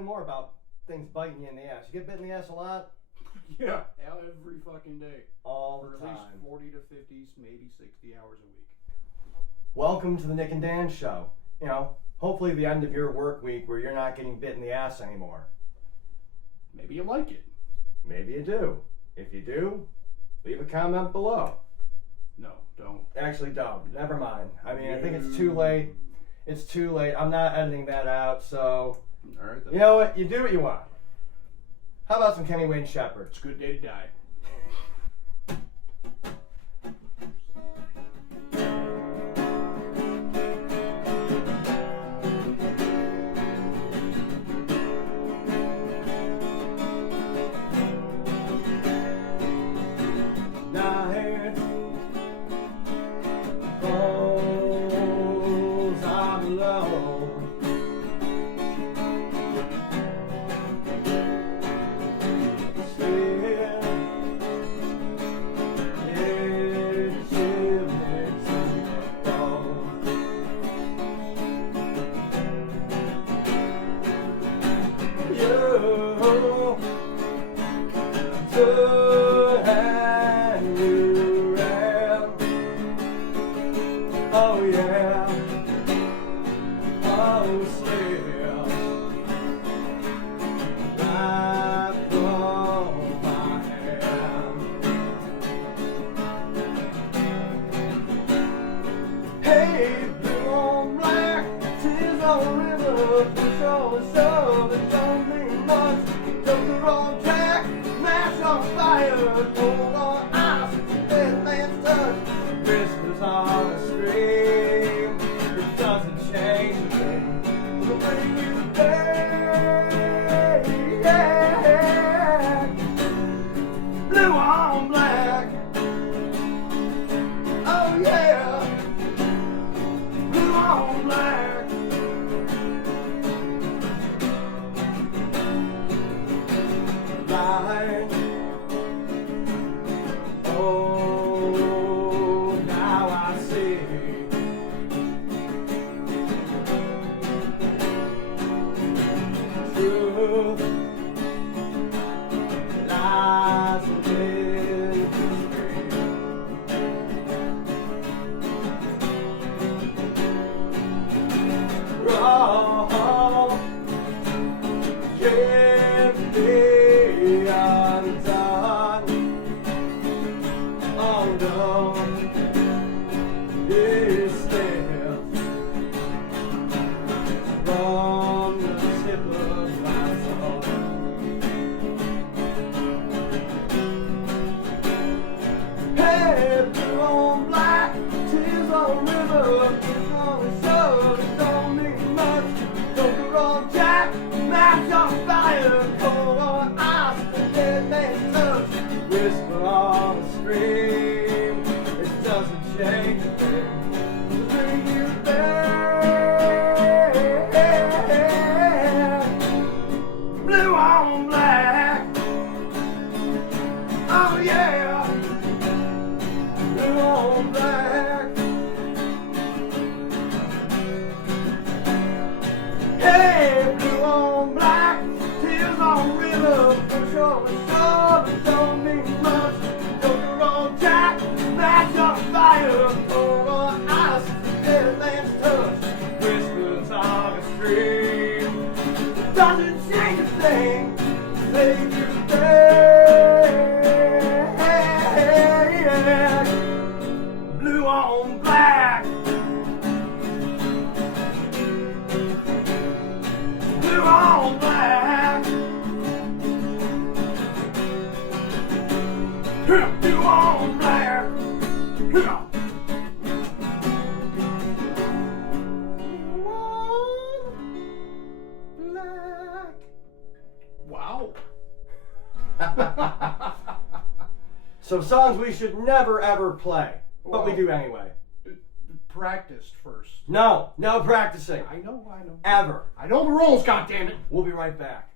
me more about things biting you in the ass. You get bit in the ass a lot? Yeah, every fucking day. All for the time. At least 40 to 50, maybe 60 hours a week. Welcome to the Nick and Dan Show. You know, hopefully the end of your work week where you're not getting bit in the ass anymore. Maybe you like it. Maybe you do. If you do, leave a comment below. No, don't. Actually, don't. Never mind. I mean, I think it's too late. It's too late. I'm not editing that out, so... All right, then. You know what? You do what you want. How about some Kenny Wayne Shepherd? It's a good day to die. Night falls, I'm alone. Oh yeah, oh still, right from my hand. Hey, blue on black, tears on river, push on the shove, it don't mean much. Took the wrong track, match on fire, cold on ice, dead man's touch, whispers on the stream. It doesn't change a thing. The way you play, yeah. Blue on black. Oh yeah. Blue on black. Light. Oh, now I see. Truth lies within me. Wrong can't be undone. Oh no, this steps from the tip of my tongue. Hey, blue on black, tears on river, push on the shore, it don't mean much. Don't the wrong jack, match on fire, cold on ice, the dead man's touch, whisper on the stream. It doesn't change a thing. Bring you back. Blue on black. Oh yeah. Blue on black. Hey, blue on black. Tears on river. Push on the shore. It don't mean much. Don't the wrong jack. Match on fire. Cold on ice. Dead man's touch. Whispers on the stream. It doesn't change a thing. Leave you back. Blue on black. Blue on black. Blue on black. Blue on black. Wow. So songs we should never ever play, but we Wow. do anyway. Practiced first. No practicing. I know. Ever. I know the rules, goddammit. We'll be right back.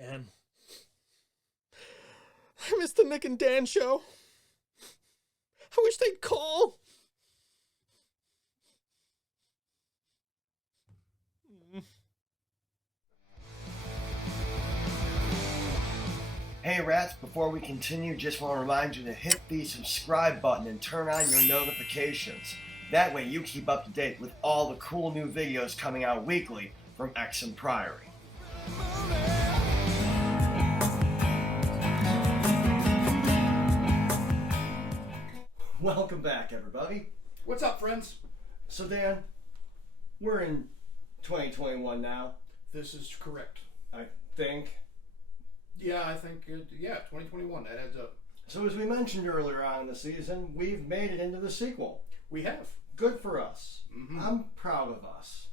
Man. I miss the Nick and Dan show. I wish they'd call. Hey rats, before we continue, just want to remind you to hit the subscribe button and turn on your notifications. That way you keep up to date with all the cool new videos coming out weekly from Exham Priory. Welcome back, everybody. What's up, friends? So Dan, we're in 2021 now, This is correct. I think. Yeah, I think, 2021, that adds up. So as we mentioned earlier on in the season, we've made it into the sequel. We have. Good for us. Mm-hmm. I'm proud of us.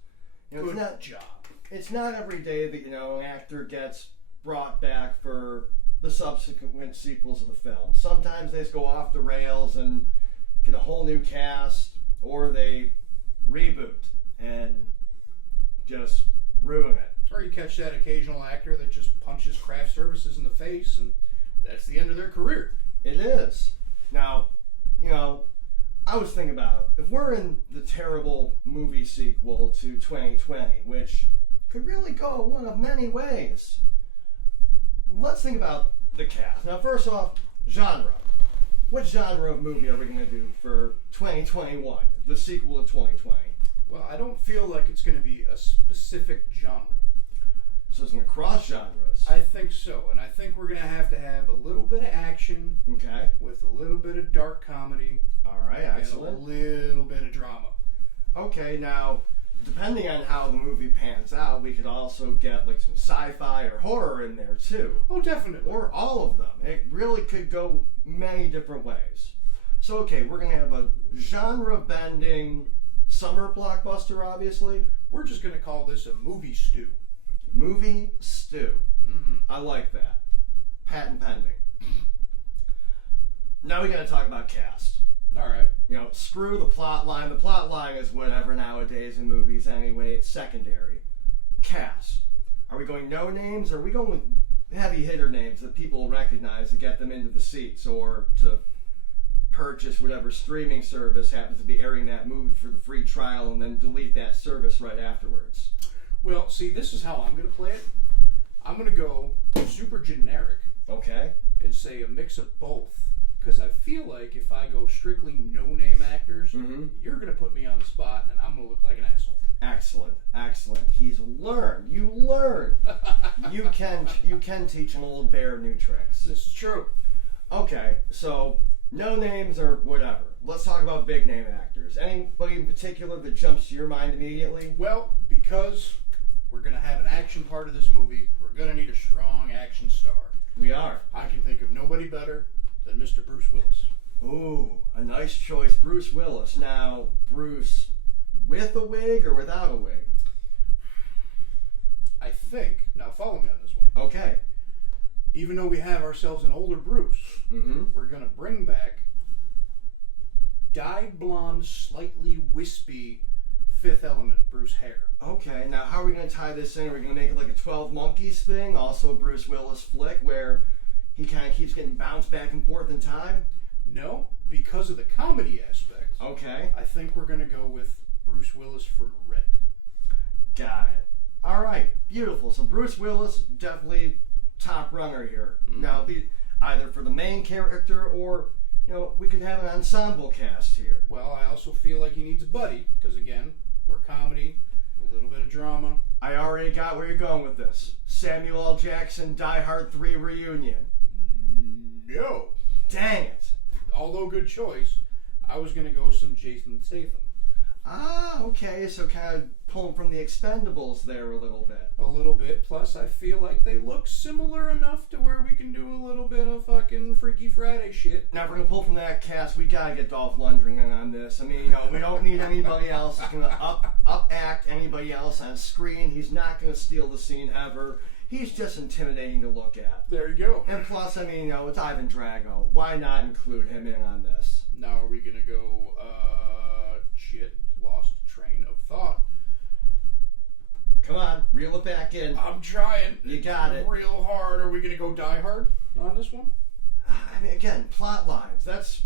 You know, Good job. It's not every day that, an actor gets brought back for the subsequent sequels of the film. Sometimes they just go off the rails and get a whole new cast, or they reboot and just ruin it. Or you catch that occasional actor that just punches craft services in the face, and that's the end of their career. It is. Now, I was thinking about, if we're in the terrible movie sequel to 2020, which could really go one of many ways, let's think about the cast. Now, first off, genre. What genre of movie are we going to do for 2021, the sequel to 2020? Well, I don't feel like it's going to be a specific genre. So it's going to cross genres. I think so, and I think we're going to have a little bit of action Okay. with a little bit of dark comedy. All right, excellent. And a little bit of drama. Okay, now, depending on how the movie pans out, we could also get like some sci-fi or horror in there too. Oh, definitely. Or all of them. It really could go many different ways. So, okay, we're going to have a genre-bending summer blockbuster, obviously. We're just going to call this a movie stew. Movie stew. Mm-hmm. I like that. Patent pending. Now we got to talk about cast. All right. Screw the plot line. The plot line is whatever nowadays in movies anyway. It's secondary. Cast. Are we going no names, or are we going with heavy hitter names that people recognize to get them into the seats, or to purchase whatever streaming service happens to be airing that movie for the free trial and then delete that service right afterwards? Well, see, this is how I'm going to play it. I'm going to go super generic Okay. and say a mix of both. Because I feel like if I go strictly no-name actors, you're going to put me on the spot and I'm going to look like an asshole. Excellent, excellent. He's learned. You learn. You can teach an old bear new tricks. This is true. Okay, so no names or whatever. Let's talk about big name actors. Anybody in particular that jumps to your mind immediately? Well, because we're going to have an action part of this movie, we're going to need a strong action star. We are. I can think of nobody better than Mr. Bruce Willis. Ooh, a nice choice. Bruce Willis. Now, Bruce with a wig or without a wig? I think, now follow me on this one, Okay. even though we have ourselves an older Bruce, we're going to bring back dyed blonde, slightly wispy Fifth Element Bruce Hare. Okay, now how are we going to tie this in? Are we going to make it like a 12 Monkeys thing? Also a Bruce Willis flick where he kind of keeps getting bounced back and forth in time? No, because of the comedy aspect. Okay. I think we're going to go with Bruce Willis from Red. Got it. All right, beautiful. So Bruce Willis, definitely top runner here. Now, either for the main character or, we could have an ensemble cast here. Well, I also feel like he needs a buddy, because again, we're comedy, a little bit of drama. I already got where you're going with this. Samuel L. Jackson, Die Hard 3 reunion. No. Dang it. Although good choice, I was going to go with some Jason Statham. Ah, okay, so kind of pulling from the Expendables there a little bit. A little bit, plus I feel like they look similar enough to where we can do a little bit of fucking Freaky Friday shit. Now, if we're going to pull from that cast, we got to get Dolph Lundgren on this. I mean, we don't need anybody else that's going to up-act anybody else on screen. He's not going to steal the scene ever. He's just intimidating to look at. There you go. And plus, I mean, it's Ivan Drago. Why not include him in on this? Now are we going to go, lost train of thought. Come on, reel it back in. I'm trying. You got it. Real hard. Are we going to go Die Hard on this one? I mean, again, plot lines. That's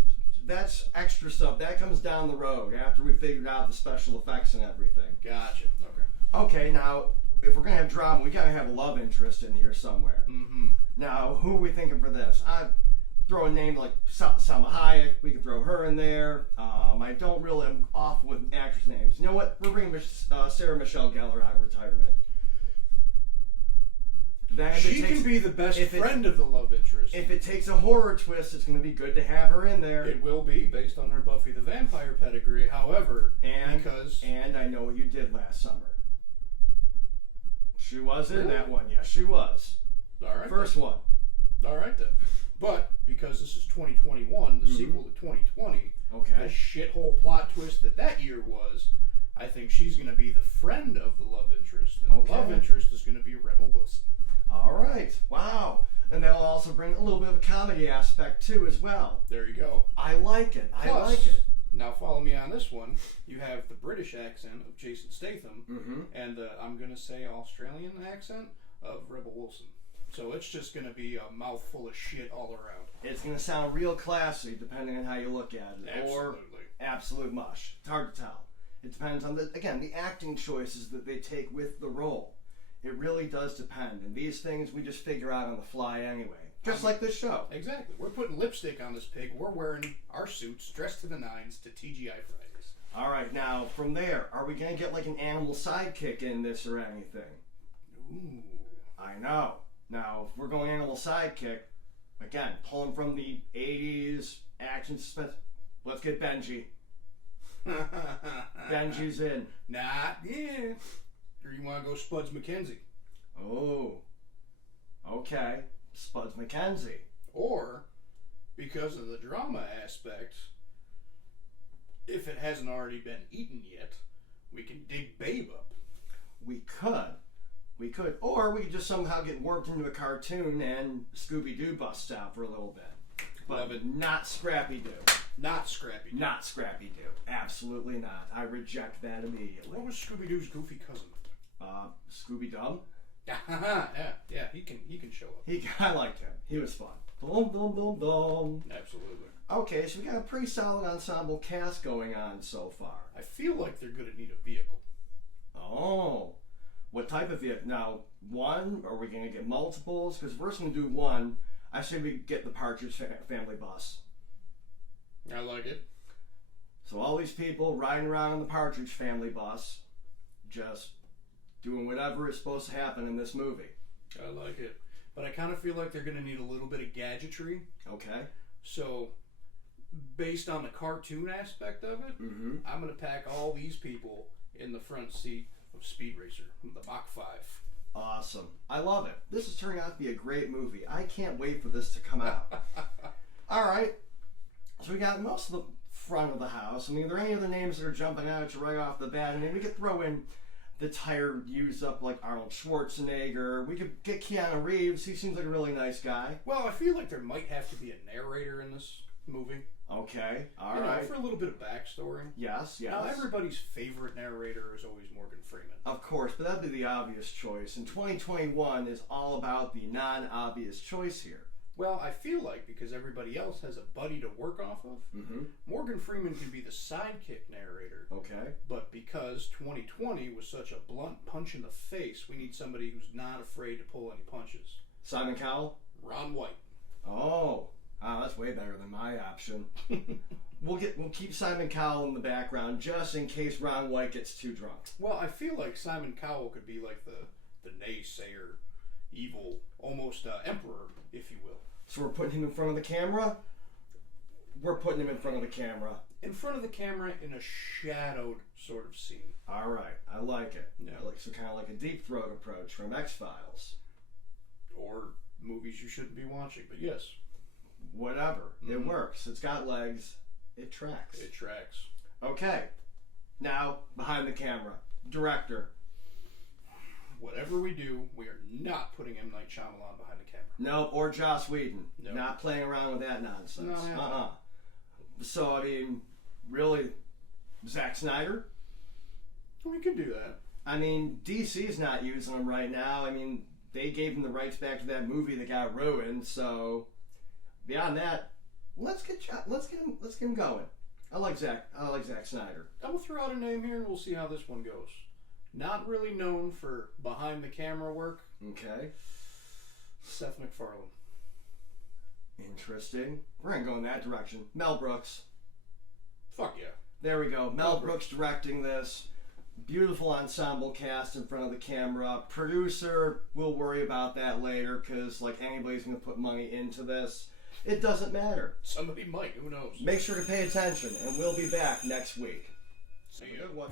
extra stuff. That comes down the road after we figured out the special effects and everything. Gotcha. Okay. Okay, now, if we're gonna have drama, we gotta have a love interest in here somewhere. Mm-hmm. Now, who are we thinking for this? I throw a name like Salma Hayek. We could throw her in there. I don't really. I'm off with actress names. You know what? We're bringing Sarah Michelle Gellar out of retirement. She can be the best friend of the love interest. If it takes a horror twist, it's going to be good to have her in there. It will be, based on her Buffy the Vampire pedigree. However, and I know what you did last summer. She was in that one. Yes, she was. All right. First one. All right then. But because this is 2021, the sequel to 2020, the shithole plot twist that year was, I think she's going to be the friend of the love interest, and the love interest is going to be Rebel Wilson. All right. Wow. And that'll also bring a little bit of a comedy aspect too, as well. There you go. I like it. Plus, I like it. Now follow me on this one. You have the British accent of Jason Statham, and I'm going to say Australian accent of Rebel Wilson. So it's just going to be a mouthful of shit all around. It's going to sound real classy depending on how you look at it. Absolutely. Or absolute mush. It's hard to tell. It depends on, the acting choices that they take with the role. It really does depend. And these things we just figure out on the fly anyway. Just like this show. Exactly. We're putting lipstick on this pig. We're wearing our suits, dressed to the nines, to TGI Fridays. All right. Now, from there, are we going to get like an animal sidekick in this or anything? Ooh. I know. Now, if we're going animal sidekick, again, pulling from the 80s action suspense, let's get Benji. Benji's in. Yeah. Or you want to go Spuds McKenzie. Oh. Okay. Spuds McKenzie. Or, because of the drama aspect, if it hasn't already been eaten yet, we can dig Babe up. We could. Or we could just somehow get warped into a cartoon and Scooby-Doo busts out for a little bit. But not Scrappy-Doo. Not Scrappy-Doo. Not Scrappy-Doo. Absolutely not. I reject that immediately. What was Scooby-Doo's goofy cousin? Scooby-Dum. yeah, he can show up. I liked him. He was fun. Dum dum dum dum. Absolutely. Okay, so we got a pretty solid ensemble cast going on so far. I feel like they're gonna need a vehicle. Oh, what type of vehicle? Now, one? Or are we gonna get multiples? Because if we're just gonna do one, I say we get the Partridge Family bus. I like it. So all these people riding around on the Partridge Family bus, just doing whatever is supposed to happen in this movie. I like it. But I kind of feel like they're going to need a little bit of gadgetry. Okay. So, based on the cartoon aspect of it, I'm going to pack all these people in the front seat of Speed Racer, the Mach 5. Awesome. I love it. This is turning out to be a great movie. I can't wait for this to come out. All right. So we got most of the front of the house. I mean, are there any other names that are jumping out at you right off the bat? I mean, we could throw in the tired, used up like Arnold Schwarzenegger. We could get Keanu Reeves. He seems like a really nice guy. Well, I feel like there might have to be a narrator in this movie. Okay, all you right. know, for a little bit of backstory. Yes. Now, everybody's favorite narrator is always Morgan Freeman. Of course, but that'd be the obvious choice. And 2021 is all about the non-obvious choice here. Well, I feel like because everybody else has a buddy to work off of, Morgan Freeman can be the sidekick narrator. Okay. But because 2020 was such a blunt punch in the face, we need somebody who's not afraid to pull any punches. Simon Cowell? Ron White. Oh, that's way better than my option. We'll keep Simon Cowell in the background just in case Ron White gets too drunk. Well, I feel like Simon Cowell could be like the naysayer, evil, almost emperor, if you will. So we're putting him in front of the camera? We're putting him in front of the camera. In front of the camera in a shadowed sort of scene. All right, I like it. Yeah. So kind of like a Deep Throat approach from X-Files. Or movies you shouldn't be watching, but yes. Whatever. It works. It's got legs. It tracks. It tracks. Okay. Now, behind the camera. Director. Whatever we do, we are not putting M. Night Shyamalan behind the camera. No, or Joss Whedon. No. Not playing around with that nonsense. No. So, I mean, really, Zack Snyder? We could do that. I mean, DC's not using him right now. I mean, they gave him the rights back to that movie that got ruined. So, beyond that, let's get him going. I like Zack Snyder. I will throw out a name here, and we'll see how this one goes. Not really known for behind the camera work. Okay. Seth MacFarlane. Interesting. We're gonna go in that direction. Mel Brooks. Fuck yeah. There we go. Mel Brooks directing this. Beautiful ensemble cast in front of the camera. Producer, we'll worry about that later, because like anybody's gonna put money into this. It doesn't matter. Somebody might, who knows? Make sure to pay attention, and we'll be back next week. See ya. Good one.